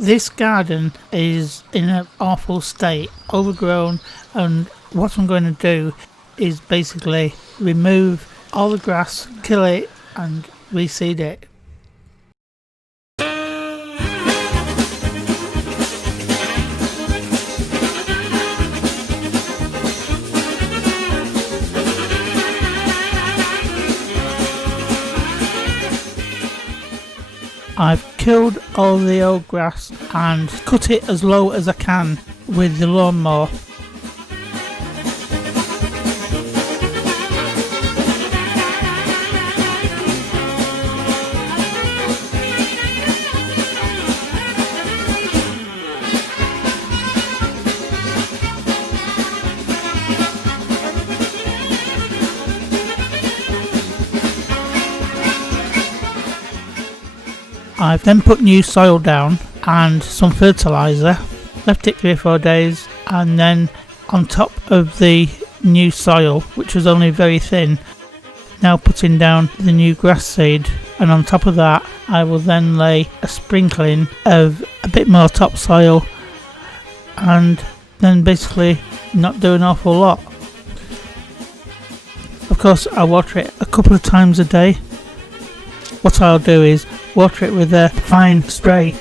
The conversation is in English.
This garden is in an awful state, overgrown, and what I'm going to do is basically remove all the grass, kill it, and reseed it. I've killed all the old grass and cut it as low as I can with the lawnmower. I've then put new soil down and some fertiliser, left it 3 or 4 days, and then on top of the new soil, which was only very thin, now putting down the new grass seed, and on top of that I will then lay a sprinkling of a bit more topsoil, and then basically not do an awful lot. Of course I water it a couple of times a day. What I'll do is water it with a fine spray